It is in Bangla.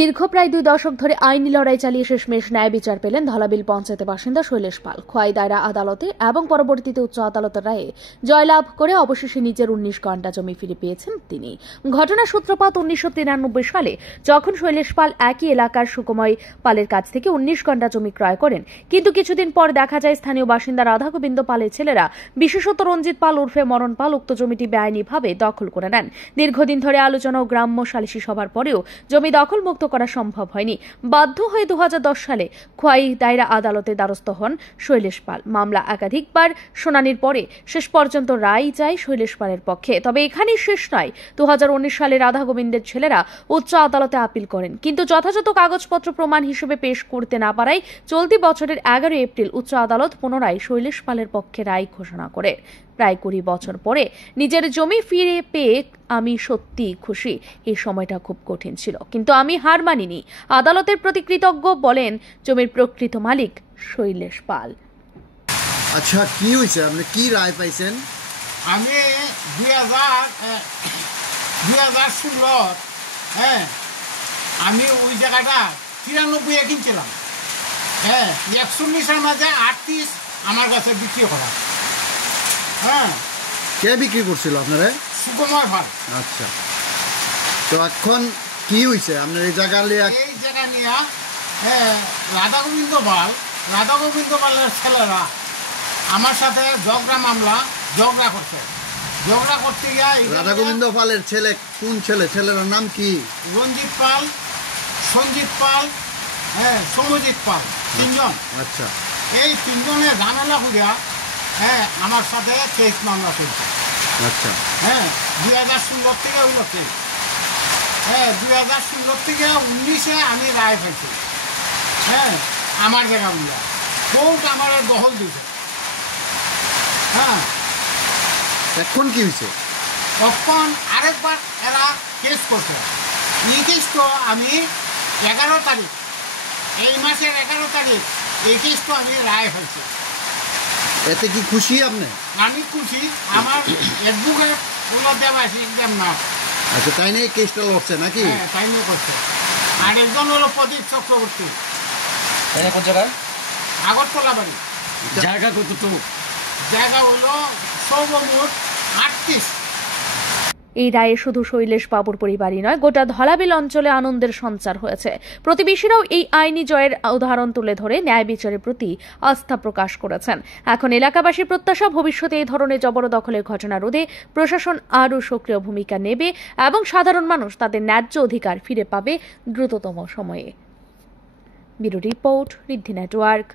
দীর্ঘ প্রায় 2 দশক ধরে আইনি লড়াই চালিয়ে শেষমেশ ন্যায় বিচার পেলেন ধলাবিল পঞ্চায়েতের বাসিন্দা শৈলেশ পাল। খোয়াই দায়রা আদালতে এবং পরবর্তীতে উচ্চ আদালতের রায়ে জয়লাভ করে অবশেষে নিজের 19 ঘণ্টা জমি ফিরে পেয়েছেন তিনি। ঘটনার সূত্রপাত 1993 সালে, যখন শৈলেশ পাল একই এলাকার সুকুময় পালের কাছ থেকে 19 ঘণ্টা জমি ক্রয় করেন। কিন্তু কিছুদিন পর দেখা যায় স্থানীয় বাসিন্দা রাধা গোবিন্দ পালের ছেলেরা, বিশেষত রঞ্জিত পাল উর্ফে মরণ পাল, উক্ত জমিটি বেআইনিভাবে দখল করে নেন। দীর্ঘদিন ধরে আলোচনা ও গ্রাম্য সালিশি সভার পরেও জমি দখল মুক্ত করা সম্ভব হয়নি। বাধ্য হয়ে 2010 সালে খোয়াই দায়রা আদালতে দ্বারস্থ হন শৈলেশ পাল। মামলা একাধিকবার শুনানির পরে শেষ পর্যন্ত রায় যায় শৈলেশ পালের পক্ষে। তবে এখানেই শেষ নয়। 2019 সালে রাধা গোবিন্দের ছেলেরা উচ্চ আদালতে আপিল করেন, কিন্তু যথাযথ কাগজপত্র প্রমাণ হিসেবে পেশ করতে না পারায় চলতি বছরের 11 এপ্রিল উচ্চ আদালত পুনরায় শৈলেশ পালের পক্ষে রায় ঘোষণা করে। প্রায় 20 বছর পরে নিজের জমি ফিরে পেয়ে আমি সত্যি খুশি। এই সময়টা খুব কঠিন ছিল, কিন্তু আমি হার মানিনি। আদালতের প্রতি কৃতজ্ঞ, বলেন জমির প্রকৃত মালিক শৈলেশ পাল। আচ্ছা, কি হয়েছে? আপনি কি রায় পাইছেন? আমি 2016 আমি ওই জায়গাটা 93 কিনছিলাম। 41-এর মাঝে 38 আমার কাছে বিক্রি করা। কে বিক্রি করছিল আপনারা? সুকুময় পাল। আচ্ছা, তো এখন কি হয়েছে আপনার এই জায়গা নিয়ে? এই জায়গা নিয়ে রাধা গোবিন্দ পালের ছেলেরা আমার সাথে ঝগড়া করতে গিয়ে রাধা গোবিন্দ পালের ছেলে কোন ছেলে? ছেলের নাম কি? রঞ্জিত পাল, সঞ্জিত পাল, সমজিৎ পাল, 3 জন। আচ্ছা, এই 3 জনে ঝামেলা করিয়া আমার সাথে কেস মামলা চলছে। আচ্ছা, 2016 থেকে হইল কেস। 2016 থেকে 19-এ আমি রায় পাইছি। আমার জায়গা বুঝা কোর্ট আমার দখল দিয়েছে। এখন কি হয়েছে? তখন আরেকবার এরা কেস করছে। এই কেসটা আমি 11 তারিখ, এই মাসের 11 তারিখ এই কেসটা আমি রায় হয়েছে। এতে কি খুশি আপনি? আমি খুশি। আমার অ্যাডভোকেট ওগুলো দেওয়া আছে এক্সাম না। আচ্ছা, তাই নিয়ে কেসটা লড়ছে নাকি? তাই নিয়ে করছে। আর একজন হলো প্রদীপ চক্রবর্তী। কোন জায়গায়? আগরতলা বাড়ি। জায়গা কত? তো জায়গা হলো সর্বমোট 38। এই রায়ে শুধু শৈলেশ বাবুর পরিবারই নয়, গোটা ধলাবিল অঞ্চলে আনন্দের সঞ্চার হয়েছে। প্রতিবেশীরাও এই আইনি জয়ের উদাহরণ তুলে ধরে ন্যায় বিচারের প্রতি আস্থা প্রকাশ করেছেন। এখন এলাকাবাসীর প্রত্যাশা, ভবিষ্যতে এই ধরনের জবরদখলের ঘটনা রোধে প্রশাসন আরও সক্রিয় ভূমিকা নেবে এবং সাধারণ মানুষ তাদের ন্যায্য অধিকার ফিরে পাবে দ্রুততম সময়ে। ব্যুরো রিপোর্ট, ঋদ্ধি নেটওয়ার্ক।